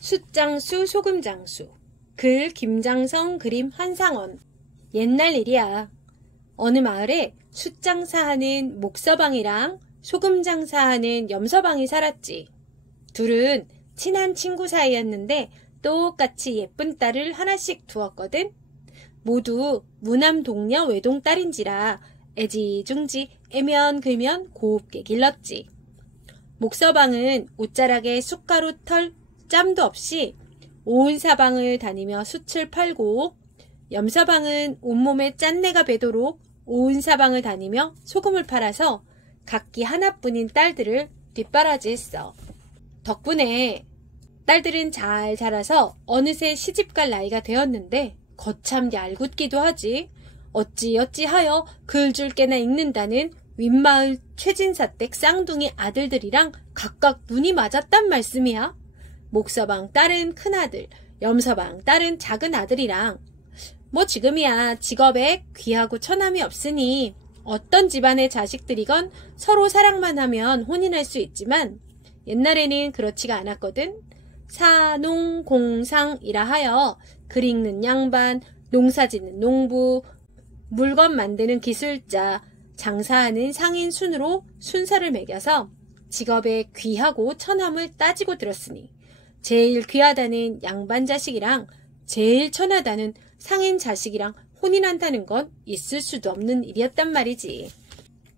숫장수 소금장수. 글 김장성, 그림 한상원. 옛날 일이야. 어느 마을에 숫장사하는 목서방이랑 소금장사하는 염서방이 살았지. 둘은 친한 친구 사이였는데 똑같이 예쁜 딸을 하나씩 두었거든. 모두 무남 동녀 외동 딸인지라 애지중지 애면글면 곱게 길렀지. 목서방은 옷자락에 숟가루 털 짬도 없이 온 사방을 다니며 숯을 팔고, 염서방은 온몸에 짠내가 배도록 온 사방을 다니며 소금을 팔아서 각기 하나뿐인 딸들을 뒷바라지했어. 덕분에 딸들은 잘 자라서 어느새 시집갈 나이가 되었는데 거참 얄궂기도 하지. 어찌하여 글줄 깨나 읽는다는 윗마을 최진사댁 쌍둥이 아들들이랑 각각 눈이 맞았단 말씀이야. 목서방 딸은 큰아들, 염서방 딸은 작은 아들이랑 뭐 지금이야 직업에 귀하고 처남이 없으니 어떤 집안의 자식들이건 서로 사랑만 하면 혼인할 수 있지만 옛날에는 그렇지가 않았거든. 사농공상이라 하여 글 읽는 양반, 농사짓는 농부, 물건 만드는 기술자, 장사하는 상인 순으로 순서를 매겨서 직업에 귀하고 처남을 따지고 들었으니 제일 귀하다는 양반 자식이랑 제일 천하다는 상인 자식이랑 혼인한다는 건 있을 수도 없는 일이었단 말이지.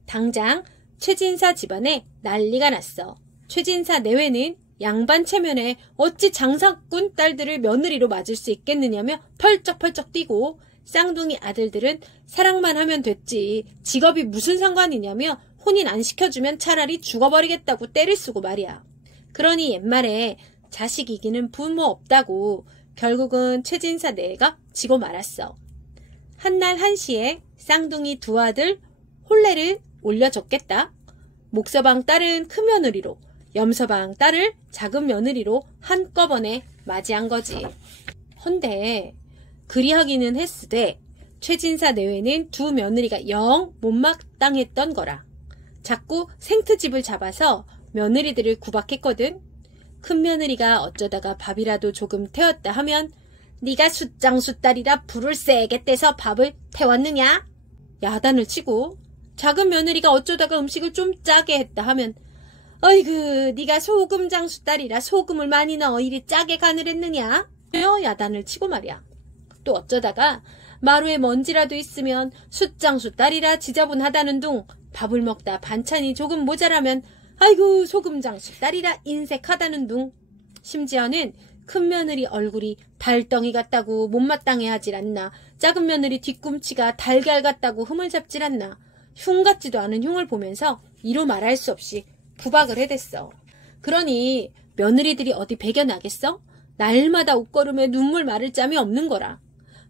당장 최진사 집안에 난리가 났어. 최진사 내외는 양반 체면에 어찌 장사꾼 딸들을 며느리로 맞을 수 있겠느냐며 펄쩍펄쩍 뛰고, 쌍둥이 아들들은 사랑만 하면 됐지 직업이 무슨 상관이냐며 혼인 안 시켜주면 차라리 죽어버리겠다고 때를 쓰고 말이야. 그러니 옛말에 자식 이기는 부모 없다고 결국은 최진사 내가 지고 말았어. 한날 한시에 쌍둥이 두 아들 혼례를 올려줬겠다. 목서방 딸은 큰 며느리로, 염서방 딸을 작은 며느리로 한꺼번에 맞이한 거지. 헌데 그리하기는 했으되 최진사 내외는 두 며느리가 영 못마땅했던 거라. 자꾸 생트집을 잡아서 며느리들을 구박했거든. 큰 며느리가 어쩌다가 밥이라도 조금 태웠다 하면 네가 숫장수 딸이라 불을 세게 떼서 밥을 태웠느냐? 야단을 치고, 작은 며느리가 어쩌다가 음식을 좀 짜게 했다 하면 어이구 네가 소금장수 딸이라 소금을 많이 넣어 이리 짜게 간을 했느냐? 야단을 치고 말이야. 또 어쩌다가 마루에 먼지라도 있으면 숫장수 딸이라 지저분하다는 둥, 밥을 먹다 반찬이 조금 모자라면 아이고 소금장수 딸이라 인색하다는 둥, 심지어는 큰 며느리 얼굴이 달덩이 같다고 못마땅해 하질 않나, 작은 며느리 뒤꿈치가 달걀 같다고 흠을 잡질 않나, 흉 같지도 않은 흉을 보면서 이루 말할 수 없이 구박을 해댔어. 그러니 며느리들이 어디 배겨나겠어? 날마다 옷걸음에 눈물 마를 짬이 없는 거라.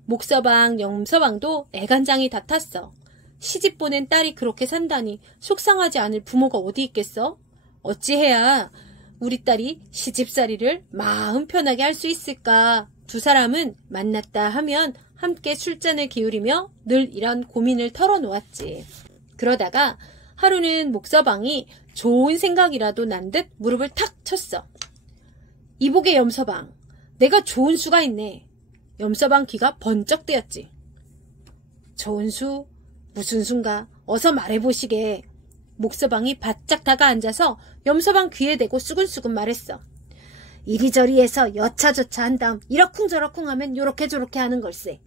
목서방, 염서방도 애간장이 다 탔어. 시집 보낸 딸이 그렇게 산다니 속상하지 않을 부모가 어디 있겠어? 어찌해야 우리 딸이 시집살이를 마음 편하게 할 수 있을까? 두 사람은 만났다 하면 함께 술잔을 기울이며 늘 이런 고민을 털어놓았지. 그러다가 하루는 목서방이 좋은 생각이라도 난 듯 무릎을 탁 쳤어. 이복의 염서방, 내가 좋은 수가 있네. 염서방 귀가 번쩍 뜨였지. 좋은 수? 무슨 수인가? 어서 말해보시게. 목서방이 바짝 다가앉아서 염서방 귀에 대고 수근수근 말했어. 이리저리 해서 여차저차 한 다음 이러쿵저러쿵 하면 요렇게 저렇게 하는 걸세.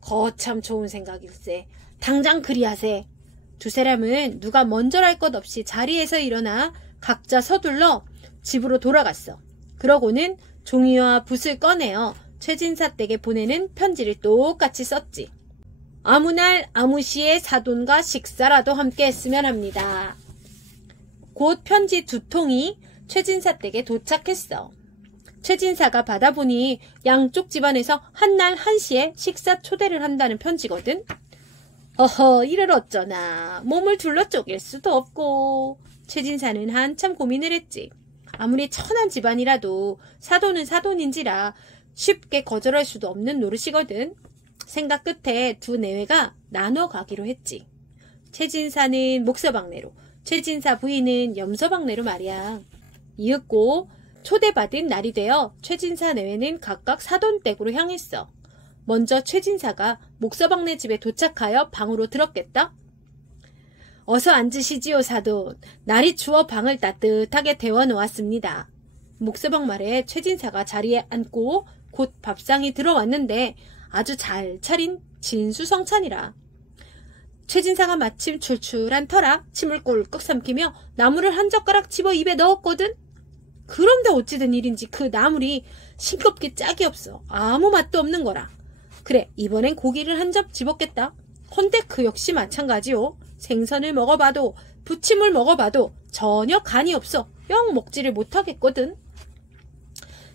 거참 좋은 생각일세. 당장 그리하세. 두 사람은 누가 먼저랄 것 없이 자리에서 일어나 각자 서둘러 집으로 돌아갔어. 그러고는 종이와 붓을 꺼내어 최진사 댁에 보내는 편지를 똑같이 썼지. 아무날 아무시에 사돈과 식사라도 함께 했으면 합니다. 곧 편지 2통이 최진사 댁에 도착했어. 최진사가 받아보니 양쪽 집안에서 한날 한시에 식사 초대를 한다는 편지거든. 이를 어쩌나, 몸을 둘러 쪼갤 수도 없고. 최진사는 한참 고민을 했지. 아무리 천한 집안이라도 사돈은 사돈인지라 쉽게 거절할 수도 없는 노릇이거든. 생각 끝에 두 내외가 나눠 가기로 했지. 최진사는 목서방네로, 최진사 부인은 염서방네로 말이야. 이윽고 초대받은 날이 되어 최진사 내외는 각각 사돈댁으로 향했어. 먼저 최진사가 목서방네 집에 도착하여 방으로 들었겠다. 어서 앉으시지요, 사돈. 날이 추워 방을 따뜻하게 데워놓았습니다. 목서방 말에 최진사가 자리에 앉고 곧 밥상이 들어왔는데 아주 잘 차린 진수성찬이라. 최진사가 마침 출출한 터라 침을 꿀꺽 삼키며 나물을 한 젓가락 집어 입에 넣었거든. 그런데 어찌된 일인지 그 나물이 싱겁게 짝이 없어. 아무 맛도 없는 거라. 그래, 이번엔 고기를 한 점 집었겠다. 헌데 그 역시 마찬가지요. 생선을 먹어봐도 부침을 먹어봐도 전혀 간이 없어. 영 먹지를 못하겠거든.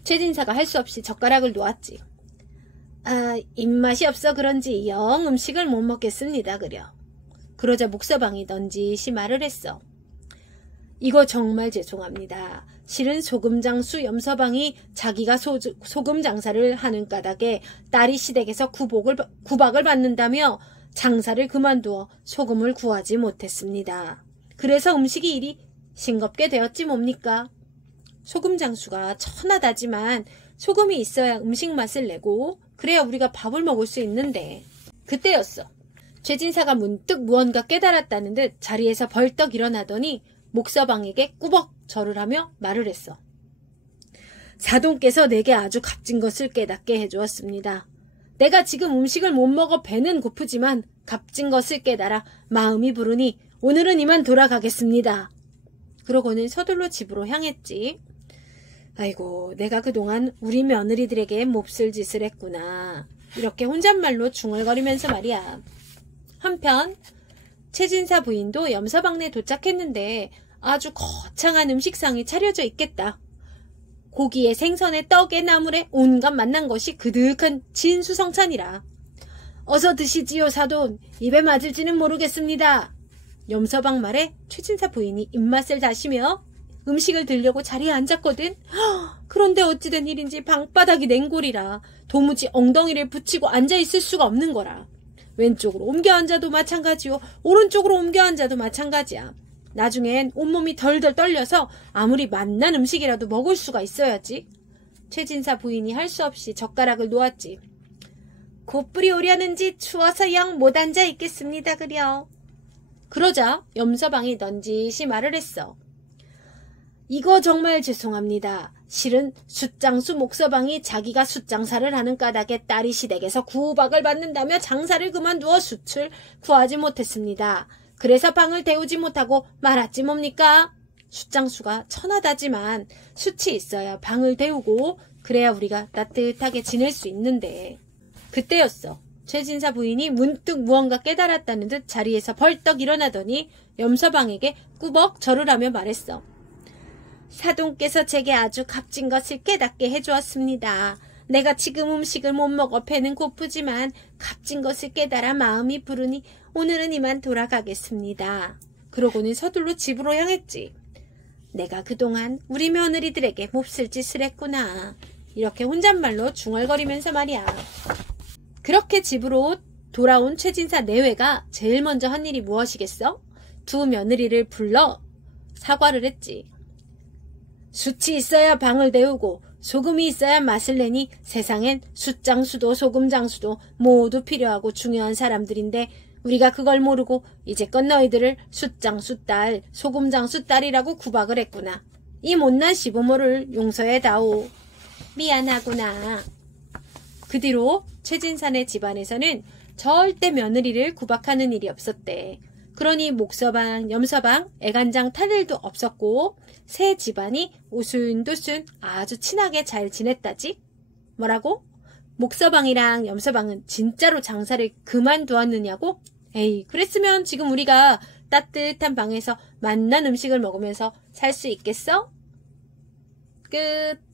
최진사가 할 수 없이 젓가락을 놓았지. 입맛이 없어 그런지 영 음식을 못 먹겠습니다. 그려. 그러자 목서방이 넌지시 말을 했어. 이거 정말 죄송합니다. 실은 소금장수 염서방이 자기가 소금 장사를 하는 까닭에 딸이 시댁에서 구박을 받는다며 장사를 그만두어 소금을 구하지 못했습니다. 그래서 음식이 이리 싱겁게 되었지 뭡니까? 소금장수가 천하다지만 소금이 있어야 음식 맛을 내고 그래야 우리가 밥을 먹을 수 있는데. 그때였어. 최진사가 문득 무언가 깨달았다는 듯 자리에서 벌떡 일어나더니 목서방에게 꾸벅 절을 하며 말을 했어. 사돈께서 내게 아주 값진 것을 깨닫게 해주었습니다. 내가 지금 음식을 못 먹어 배는 고프지만 값진 것을 깨달아 마음이 부르니 오늘은 이만 돌아가겠습니다. 그러고는 서둘러 집으로 향했지. 아이고, 내가 그동안 우리 며느리들에게 몹쓸 짓을 했구나. 이렇게 혼잣말로 중얼거리면서 말이야. 한편 최진사 부인도 염서방네 도착했는데 아주 거창한 음식상이 차려져 있겠다. 고기에 생선에 떡에 나물에 온갖 맛난 것이 그득한 진수성찬이라. 어서 드시지요, 사돈. 입에 맞을지는 모르겠습니다. 염서방 말에 최진사 부인이 입맛을 다시며 음식을 들려고 자리에 앉았거든. 그런데 어찌된 일인지 방바닥이 냉골이라 도무지 엉덩이를 붙이고 앉아있을 수가 없는 거라. 왼쪽으로 옮겨 앉아도 마찬가지요. 오른쪽으로 옮겨 앉아도 마찬가지야. 나중엔 온몸이 덜덜 떨려서 아무리 맛난 음식이라도 먹을 수가 있어야지. 최진사 부인이 할 수 없이 젓가락을 놓았지. 곧뿌리 오려는지 추워서 영 못 앉아 있겠습니다. 그려. 그러자 염서방이 넌지시 말을 했어. 이거 정말 죄송합니다. 실은 숫장수 목서방이 자기가 숫장사를 하는 까닭에 딸이 시댁에서 구박을 받는다며 장사를 그만두어 숯을 구하지 못했습니다. 그래서 방을 데우지 못하고 말았지 뭡니까? 숫장수가 천하다지만 숯이 있어야 방을 데우고 그래야 우리가 따뜻하게 지낼 수 있는데. 그때였어. 최진사 부인이 문득 무언가 깨달았다는 듯 자리에서 벌떡 일어나더니 염서방에게 꾸벅 절을 하며 말했어. 사돈께서 제게 아주 값진 것을 깨닫게 해주었습니다. 내가 지금 음식을 못 먹어 배는 고프지만 값진 것을 깨달아 마음이 부르니 오늘은 이만 돌아가겠습니다. 그러고는 서둘러 집으로 향했지. 내가 그동안 우리 며느리들에게 몹쓸 짓을 했구나. 이렇게 혼잣말로 중얼거리면서 말이야. 그렇게 집으로 돌아온 최진사 내외가 제일 먼저 한 일이 무엇이겠어? 두 며느리를 불러 사과를 했지. 숯이 있어야 방을 데우고 소금이 있어야 맛을 내니 세상엔 숯장수도 소금장수도 모두 필요하고 중요한 사람들인데 우리가 그걸 모르고 이제껏 너희들을 숯장수 딸, 소금장수 딸이라고 구박을 했구나. 이 못난 시부모를 용서해다오. 미안하구나. 그 뒤로 최진사네 집안에서는 절대 며느리를 구박하는 일이 없었대. 그러니 목서방, 염서방, 애간장 탈 일도 없었고 새 집안이 오순도순 아주 친하게 잘 지냈다지? 뭐라고? 목서방이랑 염서방은 진짜로 장사를 그만두었느냐고? 에이, 그랬으면 지금 우리가 따뜻한 방에서 맛난 음식을 먹으면서 살 수 있겠어? 끝.